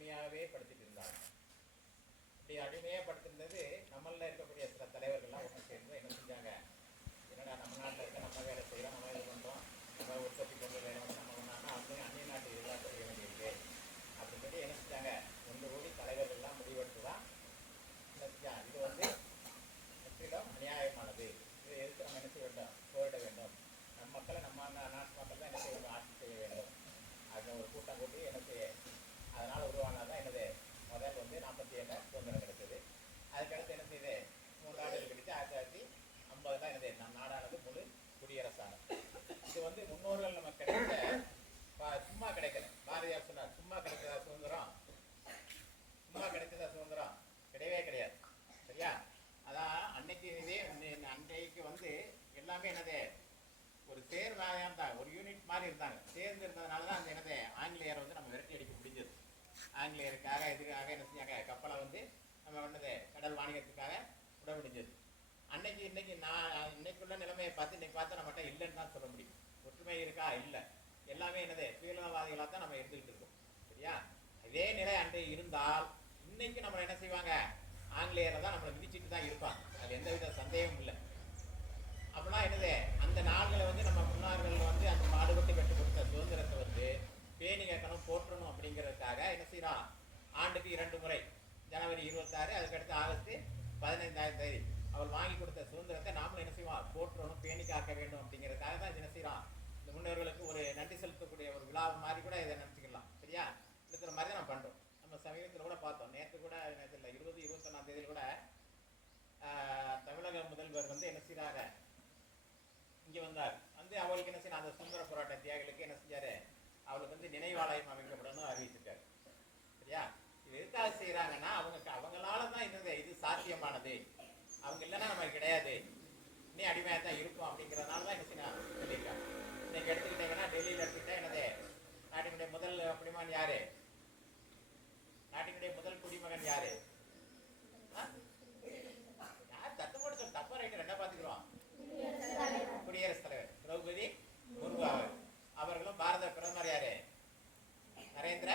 அடிமையாகவே படுத்திட்டு இருந்தாங்க இப்படி அடிமையாக படுத்திருந்தது நம்மளில் இருக்கக்கூடிய சில தலைவர்கள்லாம் ஒன்று சேர்ந்து என்ன செஞ்சாங்க? என்னடா நம்ம நாட்டில் இருக்க நம்ம வேலை செய்கிறோம் நம்ம இது பண்ணுறோம் நம்ம உற்பத்தி கொண்டு வேலை வந்து நம்ம பண்ணாங்கன்னா அவங்க அந்நிய நாட்டு இதெல்லாம் செய்ய வேண்டியிருக்கு. அப்படின்னு சொல்லி என்ன செஞ்சாங்க? ஒன்று கூடி தலைவர்கள்லாம் முடிவெடுத்து தான் என்ன இது வந்து முற்றிலும் அநியாயமானது. இதை எதிர்த்து நம்ம என்ன செய்ய வேண்டும்? போரிட வேண்டும். நம் மக்களை நம்ம நாட்டு மக்கள் தான் என்ன செய்ய வேண்டும்? ஆட்சி செய்ய வேண்டும். அப்படின்னு ஒரு கூட்டம் கூட்டி என்ன செய்ய அதனால் உருவானதான் எனது முதல் வந்து நாற்பத்தி ஏழு சுதந்திரம் கிடைச்சது. அதுக்கடுத்து என்ன செய்யுது மூன்று ஆண்டுகள் கழிச்சு ஆயிரத்தி தொள்ளாயிரத்தி ஐம்பது தான் எனது நம் நாடானது முழு குடியரசானது. இது வந்து முன்னோர்கள் நமக்கு கிடைச்ச சும்மா கிடைக்கல. பாரதியார் சொன்னார் சும்மா கிடைச்சதா சுதந்திரம்? சும்மா கிடைச்சதா சுதந்திரம்? கிடையவே கிடையாது. சரியா? அதான் அன்னைக்கு இதே அன்றைக்கு வந்து எல்லாமே என்னது? ஒரு சேர்வாயாக இருந்தாங்க ஒரு யூனிட் மாதிரி இருந்தாங்க. சேர்ந்து இருந்ததுனால தான் அந்த என்னது ஆங்கிலேயர் வந்து நம்ம விரட்டி அடிக்க முடிஞ்சது ஆங்கிலேயருக்காக எதிராக என்ன செஞ்சாங்க கப்பலை வந்து நம்ம என்னது கடல் வாணிகத்துக்காக விட முடிஞ்சது. அன்னைக்கு இன்னைக்கு நான் இன்னைக்குள்ள நிலைமையை பார்த்து இன்னைக்கு பார்த்தா நம்மகிட்ட இல்லைன்னு தான் சொல்ல முடியும். ஒற்றுமை இருக்கா? இல்லை. எல்லாமே என்னது? சுயநலவாதிகளாக தான் நம்ம இருந்துகிட்டு இருக்கோம். சரியா? இதே நிலை அன்றை இருந்தால் இன்னைக்கு நம்ம என்ன செய்வாங்க? ஆங்கிலேயரை தான் நம்மளை விதிச்சுட்டு தான் இருப்பாங்க. அது எந்தவித சந்தேகமும் இல்லை. அப்பெல்லாம் என்னது? அந்த நாள்களை வந்து நம்ம முன்னோர்கள் வந்து அந்த மாடுபட்டு பெற்று கொடுத்த சுதந்திரத்தை வந்து பேணி கேட்கணும் போற்றணும் அப்படிங்கிறதுக்காக என்ன செய்யறான்? ஆண்டுக்கு இரண்டு முறை ஜனவரி இருபத்தாறு அதுக்கடுத்து ஆகஸ்ட் பதினைந்தாயிரம் தேதி. அவள் வாங்கி கொடுத்த சுதந்திரத்தை நாமளும் என்ன செய்வோம்? போற்றணும் பேணி காக்க வேண்டும் அப்படிங்கிறதுக்காக தான் என்ன செய்கிறான் இந்த முன்னோர்களுக்கு ஒரு நன்றி செலுத்தக்கூடிய ஒரு விழா மாதிரி கூட இதை நினச்சிக்கலாம். சரியா? இருக்கிற மாதிரி தான் நம்ம பண்ணுறோம் நம்ம சமீபத்தில் கூட பார்த்தோம். நேற்று கூட நேரத்தில் இருபது இருபத்தொன்னாம் தேதியில் கூட தமிழக முதல்வர் வந்து என்ன செய்கிறாங்க இங்கே வந்தார். வந்து அவளுக்கு என்ன செய்யணும் அந்த சுதந்திர போராட்ட தியாகிகளுக்கு என்ன செஞ்சார்? அவளுக்கு வந்து நினைவாலயம் அமைக்கப்படணும் அறிவிச்சிட்டார் சரியா? எதுக்காக செய்கிறாங்கன்னா அவங்க அவங்களால தான் என்னது இது சாத்தியமானது. அவங்க இல்லைன்னா நமக்கு கிடையாது. இன்னும் அடிமையாக தான் இருக்கும் அப்படிங்கிறதுனால தான் என்ன செய்யணும் சொல்லியிருக்காங்க. இன்னைக்கு எடுத்துக்கிட்டீங்கன்னா டெல்லியில் எடுத்துக்கிட்டா என்னது? நாட்டினுடைய முதல் குடிமகன் யாரு? நாட்டினுடைய முதல் குடிமகன் யாரு? யார் தத்து போட்டு சொல்லு. தப்பா ரைட்டு ரெண்டா பார்த்துக்கிறோம்? குடியரசுத் தலைவர். திரௌபதி முர்மு அவர். அவர்களும் பாரத பிரதமர் யாரு நரேந்திர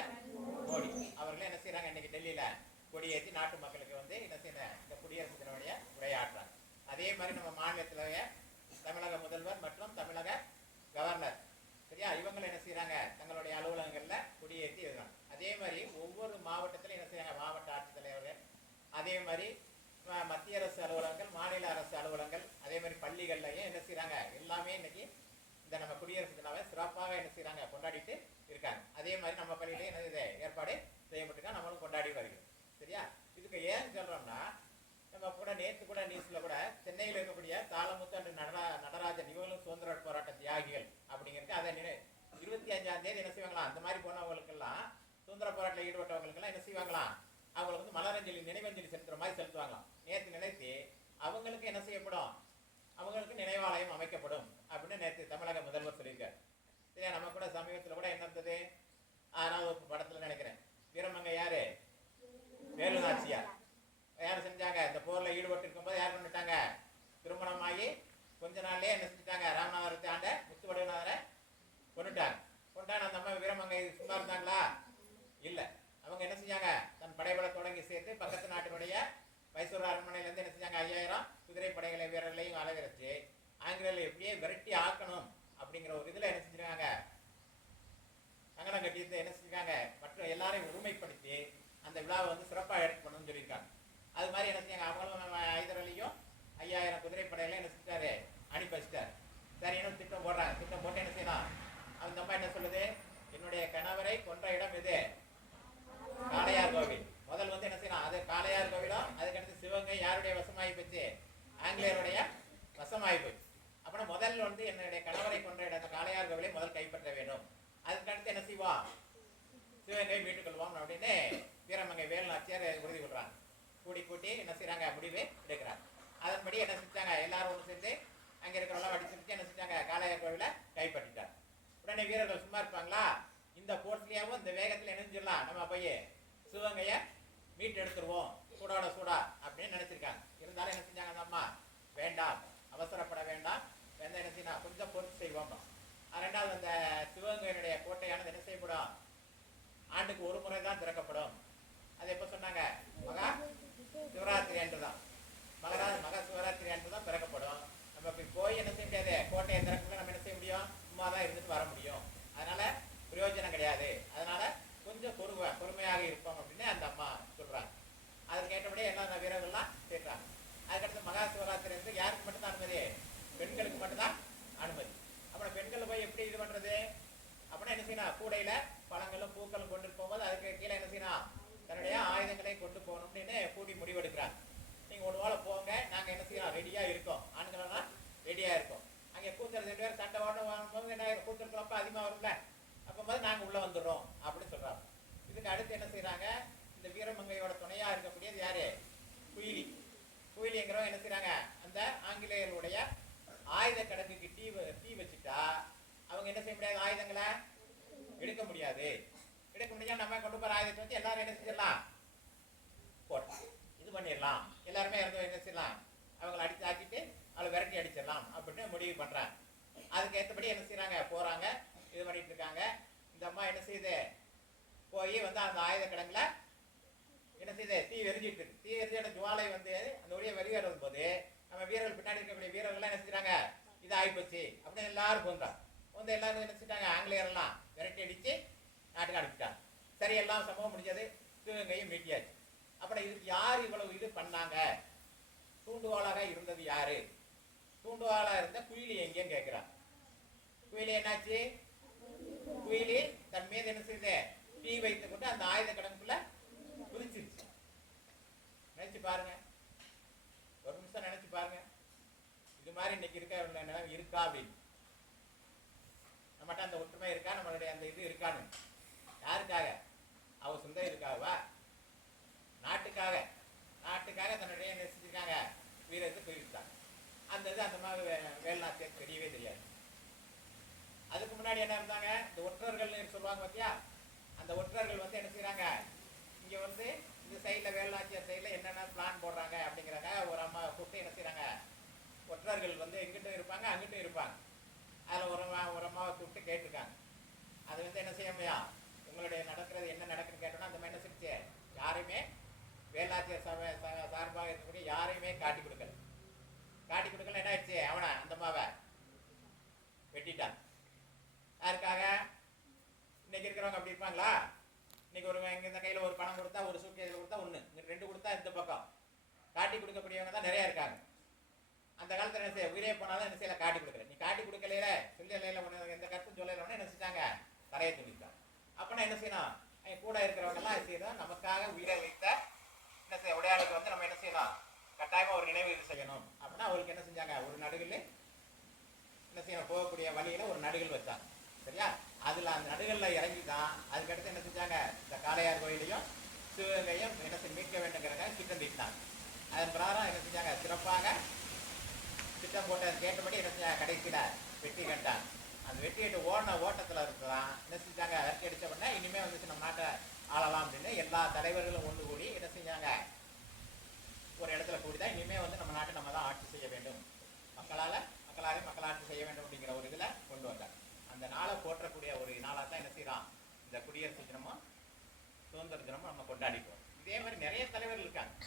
மோடி அவர்களும் என்ன செய்றாங்க இன்னைக்கு டெல்லியில கொடியேற்றி நாட்டு மக்களுக்கு வந்து என்ன செய்ய இந்த குடியரசு தினவுடைய உரையாற்றார். அதே மாதிரி நம்ம மாநிலத்திலேயே தமிழக முதல்வர் மற்றும் தமிழக கவர்னர். சரியா? இவங்களை என்ன செய்கிறாங்க தங்களுடைய அலுவலகங்களில் குடியேற்றி எழுதுறாங்க அதே மாதிரி ஒவ்வொரு மாவட்டத்திலும் என்ன செய்கிறாங்க மாவட்ட ஆட்சித்தலைவர்கள். அதே மாதிரி மத்திய அரசு அலுவலகங்கள் மாநில அரசு அலுவலகங்கள் அதே மாதிரி பள்ளிகள்லையும் என்ன செய்கிறாங்க எல்லாமே இன்னைக்கு இந்த நம்ம குடியரசு தினாவை சிறப்பாக என்ன செய்கிறாங்க கொண்டாடிட்டு இருக்காங்க. அதே மாதிரி நம்ம பள்ளியிலே என்ன இது ஏற்பாடு செய்யப்பட்டிருக்கா நம்மளும் கொண்டாடி வருகிறோம். சரியா? இதுக்கு ஏன் சொல்றோம்னா நம்ம கூட நேற்று கூட நியூஸ்ல கூட சென்னையில் இருக்கக்கூடிய தாளமுத்தாண்டு நடரா நடராஜன் இவங்களும் சுதந்திர போராட்ட தியாகிகள் அப்படிங்கிறது அதை நினை இருபத்தி அஞ்சாம் தேதி என்ன செய்வாங்களாம்? அந்த மாதிரி போனவங்களுக்கெல்லாம் சுதந்திர போராட்டத்தில் ஈடுபட்டவங்களுக்கெல்லாம் என்ன செய்வாங்களாம்? அவங்களுக்கு வந்து மலரஞ்சலி நினைவஞ்சலி செலுத்துற மாதிரி செலுத்துவாங்களாம். நேற்று நினைத்து அவங்களுக்கு என்ன செய்யப்படும்? அவங்களுக்கு நினைவாலயம் அமைக்கப்படும் அப்படின்னு நேற்று தமிழக முதல்வர் சொல்லியிருக்காரு. சரியா? நம்ம கூட சமீபத்தில் கூட என்ன இருந்தது? ஆறாவது படத்தில் நினைக்கிறேன். வீரமங்க யாரு? வேலு நாச்சியார் யார் செஞ்சாங்க? இந்த போர்ல ஈடுபட்டு இருக்கும்போது யார் பண்ணிட்டாங்க திருமணமாகி கொஞ்ச நாள்லயே என்ன செஞ்சுட்டாங்க? ராமநாதரத்தை ஆண்ட முத்துவடுநாதரை கொண்டுட்டாங்க. கொண்டாண்ட அந்த அம்மா வீரமங்கை சும்மா இருந்தாங்களா? இல்ல. அவங்க என்ன செஞ்சாங்க? தன் படைபலத்தோட தொடங்கி சேர்த்து பக்கத்து நாட்டினுடைய மைசூர் அரண்மனையிலேருந்து என்ன செஞ்சாங்க? ஐயாயிரம் குதிரை படைகளை வீரர்களையும் அலவரைச்சு ஆங்கிலேயர்களை எப்படியே விரட்டி ஆக்கணும் அப்படிங்கிற ஒரு இதுல என்ன செஞ்சிருக்காங்க? சங்கடம் கட்டியத்தை என்ன செஞ்சிருக்காங்க? மற்ற எல்லாரையும் ஒருமைப்படுத்தி அந்த விழாவை வந்து சிறப்பாக எடுக்கணும்னு சொல்லியிருக்காங்க. அது மாதிரி என்ன செஞ்சாங்க அவங்களும் நம்ம ஐதர் அலியும் ஐயாயிரம் குதிரைப்படையெல்லாம் என்ன செஞ்சாரு அனுப்பி வச்சிட்டாரு. சரி திட்டம் போடுறாங்க. திட்டம் போட்டு என்ன செய்யலாம்? அந்த அம்மா என்ன சொல்லுது? என்னுடைய கணவரை கொன்ற இடம் இது. காளையார் கோவில். முதல் வந்து என்ன செய்யலாம்? அது காளையார் கோவிலும் அதுக்கடுத்து சிவகங்கை யாருடைய வசமாகி போச்சு? ஆங்கிலேயருடைய வசமாகி போச்சு. அப்புறம் முதல் வந்து என்னுடைய கணவரை கொன்ற இடத்த காளையார் கோவிலை முதல் கைப்பற்ற வேண்டும். அதுக்கடுத்து என்ன செய்வோம்? சிவகங்கை மீட்டுக் கொள்வோம் அப்படின்னு வீரமங்கை வேலுநாச்சியார் உறுதி கொள்றாங்க. கூடி கூட்டி என்ன செய்கிறாங்க முடிவு எடுக்கிறாங்க அதன்படி என்ன செஞ்சாங்க? எல்லாரும் ஒன்று சேர்ந்து அங்கே இருக்கிறவங்க அடிச்சு என்ன செஞ்சாங்க? காளைய கோவிலை கைப்பற்றிட்டார். உடனே வீரர்கள் சும்மா இருப்பாங்களா? இந்த போர்ட்லயாவும் இந்த வேகத்தில் இணைஞ்சிடலாம். நம்ம போய் சிவகங்கையை மீட்டு எடுத்துருவோம். சூடோட சூடா அப்படின்னு நினச்சிருக்காங்க. இருந்தாலும் என்ன செஞ்சாங்க அந்த அம்மா? வேண்டாம். அவசரப்பட வேண்டாம். வேண்டாம் என்ன செய்யணும்? கொஞ்சம் பொறுத்து செய்வோம். ரெண்டாவது அந்த சிவகங்கையினுடைய கோட்டையானது என்ன செய்யப்படும்? ஆண்டுக்கு ஒரு முறை தான் திறக்கப்படும். அது எப்போ சொன்னாங்க? மகா சிவராத்திரி அன்று தான் மகரா மகா சிவராத்திரி அன்று தான் பிறக்கப்படும். நம்ம இப்படி போய் என்ன செய்ய முடியாது? கோட்டையை திறக்கல நம்ம என்ன செய்ய முடியும்? சும்மா தான் இருந்துட்டு வர முடியும். அதனால பிரயோஜனம் கிடையாது. அதனால கொஞ்சம் பொறுமை பொறுமையாக இருப்போம் அப்படின்னு அந்த அம்மா சொல்றாங்க. அதுக்கு கேட்டபடியே எல்லாம் வீரர்கள்லாம் கேட்கிறாங்க. அதுக்கடுத்து மகா சிவராத்திரி வந்து யாருக்கு மட்டும்தான் அனுமதி பெண்களுக்கு மட்டும்தான் அனுமதி அப்புறம் பெண்கள் போய் எப்படி இது பண்றது அப்படின்னா என்ன செய்யணும் கூடையில பழங்களும் பூக்களும் கொண்டு போகும்போது அதுக்கு கீழே என்ன செய்யணும் தன்னுடைய ஆயுதங்களை கொண்டு போகணும்னு கூட்டி முடிவெடுக்கிறாங்க நீங்கள் ஒரு வேளை போங்க நாங்கள் என்ன செய்யலாம் ரெடியாக இருக்கோம். ஆண்களெல்லாம் ரெடியாக இருக்கோம். அங்கே கூத்தர் ரெண்டு பேரும் சண்டை ஓட வாங்கும்போது என்ன ஆகிடும் கூத்தர் குழப்பம் அதிகமாக வரும்ல? போது நாங்கள் உள்ளே வந்துடுறோம் அப்படின்னு சொல்கிறாங்க இதுக்கு அடுத்து என்ன செய்கிறாங்க இந்த வீரமங்கையோட துணையாக இருக்கக்கூடியது யார்? குயிலி. குயிலிங்கிறவங்க என்ன செய்கிறாங்க அந்த ஆங்கிலேயர்களுடைய ஆயுத கடங்குக்கு தீ வ- தீ வச்சுட்டா அவங்க என்ன செய்ய முடியாது? ஆயுதங்களை எடுக்க முடியாது. எடுக்க முடியாது நம்ம கொண்டு போகிற ஆயுதத்தை வச்சு எல்லாரும் என்ன செஞ்சிடலாம்? போட்டு இது பண்ணிடலாம். எல்லாருமே இறந்து என்ன செய்யலாம்? அவங்கள அடித்து ஆக்கிட்டு அவளை விரட்டி அடிச்சிடலாம் அப்படின்னு முடிவு பண்றாங்க. அதுக்கு ஏற்றபடி என்ன செய்கிறாங்க போகிறாங்க இது பண்ணிட்டு இருக்காங்க. இந்த அம்மா என்ன செய்யுது? போய் வந்து அந்த ஆயுத கிடங்குல என்ன செய்யுது? தீ எரிஞ்சிட்டு இருக்கு. தீ எரிஞ்ச ஜுவாலை வந்து அந்த ஒளிய வெளியேறும் போது நம்ம வீரர்கள் பின்னாடி இருக்கக்கூடிய வீரர்கள்லாம் என்ன செய்கிறாங்க இது ஆகிப்போச்சு அப்படின்னு எல்லாரும் போந்தாங்க வந்து எல்லாரும் என்ன செஞ்சிட்டாங்க? ஆங்கிலேயரெல்லாம் விரட்டி அடித்து நாட்டுக்கு அனுப்பிட்டாங்க. சரி எல்லாம் சம்பவம் முடிஞ்சது. சிவகங்கையும் மீட்டியாச்சு அப்புறம் இதுக்கு யார் இவ்வளவு இது பண்ணாங்க? தூண்டுகோலாக இருந்தது யாரு? தூண்டுகோலா இருந்த குயிலி எங்கேன்னு கேட்கிறான் குயிலி என்னாச்சு? குயிலி தன் மீது என்ன செய்யுது தீ வைத்து கொண்டு அந்த ஆயுத கிடங்குக்குள்ள குதிச்சிருச்சு. நினைச்சு பாருங்க. ஒரு நிமிஷம் நினைச்சு பாருங்க. இது மாதிரி இன்னைக்கு இருக்க நிலம் இருக்கா அப்படின்னு. நம்மகிட்ட அந்த ஒற்றுமை இருக்கா? நம்மளுடைய அந்த இது இருக்கான்னு. யாருக்காக? அவ சொந்த இருக்காவா நாட்டுக்காக நாட்டுக்காக தன்னுடைய என்ன செஞ்சிருக்காங்க வீரத்தை போயிருக்காங்க அந்த இது அந்த மாதிரி வே- வேலுநாச்சியார் தெரியவே தெரியாது. அதுக்கு முன்னாடி என்ன இருந்தாங்க? இந்த ஒற்றர்கள்னு சொல்லுவாங்க பார்த்தியா அந்த ஒற்றர்கள் வந்து என்ன செய்கிறாங்க இங்கே வந்து இந்த சைடில் வேலுநாச்சியார் சைடில் என்னென்ன பிளான் போடுறாங்க அப்படிங்கிறாங்க ஒரு அம்மா கூப்பிட்டு என்ன செய்கிறாங்க ஒற்றர்கள் வந்து இங்கிட்டும் இருப்பாங்க அங்கிட்டும் இருப்பாங்க. அதில் ஒரு அம்மா ஒரு அம்மாவை கூப்பிட்டு கேட்டிருக்காங்க. அது வந்து என்ன செய்ய முடியும்? உங்களுடைய நடக்கிறது என்ன நடக்குன்னு கேட்டோம்னா அந்த மாதிரி என்ன செஞ்சு யாரையுமே வேலாச்சியர் சபை சார்பாக இருக்கக்கூடிய யாரையுமே காட்டி கொடுக்கல. காட்டி கொடுக்கல என்ன ஆயிடுச்சு? அவனை அந்த வெட்டிட்டான். யாருக்காக? இன்னைக்கு இருக்கிறவங்க அப்படி இருப்பாங்களா? இன்னைக்கு ஒரு எங்கள் இந்த கையில் ஒரு பணம் கொடுத்தா ஒரு சூட்கேஸ்ல கொடுத்தா ஒன்று ரெண்டு கொடுத்தா இந்த பக்கம். காட்டி கொடுக்கக்கூடியவங்க தான் நிறையா இருக்காங்க. அந்த காலத்தில் என்ன செய்ய உயிரே போனாலும் என்ன செய்யல? காட்டி கொடுக்கல. நீ காட்டி கொடுக்கலையில சொல்லலையில உனக்கு எந்த கருத்தும் சொல்லலைன்னா என்ன செஞ்சாங்க? தரையை துணிட்டாங்க அப்போனா என்ன செய்யணும்? என் கூட இருக்கிறவங்க எல்லாம் செய்யணும்? நமக்காக உயிரை வைத்த என்ன செய்ய உடையாளுக்கு வந்து நம்ம என்ன செய்யணும் கட்டாயமாக ஒரு நினைவு இது செய்யணும். அப்படின்னா அவருக்கு என்ன செஞ்சாங்க? ஒரு நடுவில் என்ன செய்யணும்? போகக்கூடிய வழியில் ஒரு நடுகள் வச்சாங்க. சரியா? அதில் அந்த நடுகளில் இறங்கி தான் அதுக்கடுத்து என்ன செஞ்சாங்க? இந்த காளையார் கோயிலையும் சிவகங்கையும் என்ன செய்ய மீட்க வேண்டுங்கிறத திட்டம் தீட்டினாங்க. அதன் பிரகாரம் என்ன செஞ்சாங்க? சிறப்பாக திட்டம் போட்டு கேட்டபடி என்ன செஞ்சாங்க? கடைசியில் வெற்றி கண்டாங்க அந்த வெற்றி கட்டு ஓடின ஓட்டத்தில் இருக்கலாம் என்ன செஞ்சாங்க? அரட்டி அடித்த உடனே இனிமேல் வந்து நம்ம நாட்டை ஆளலாம் அப்படின்னு எல்லா தலைவர்களும் ஒன்று கூடி என்ன செஞ்சாங்க. ஒரு இடத்துல கூடி தான் இனிமேல் வந்து நம்ம நாட்டை நம்ம தான் ஆட்சி செய்ய வேண்டும். மக்களால் மக்களாலே மக்களாட்சி செய்ய வேண்டும் அப்படிங்கிற ஒரு இதில் கொண்டு வந்தார். அந்த நாளை போற்றக்கூடிய ஒரு நாளாக தான் என்ன செய்யலாம் இந்த குடியரசு தினமும் சுதந்திர தினமும் நம்ம கொண்டாடிப்போம். இதே மாதிரி நிறைய தலைவர்கள் இருக்காங்க.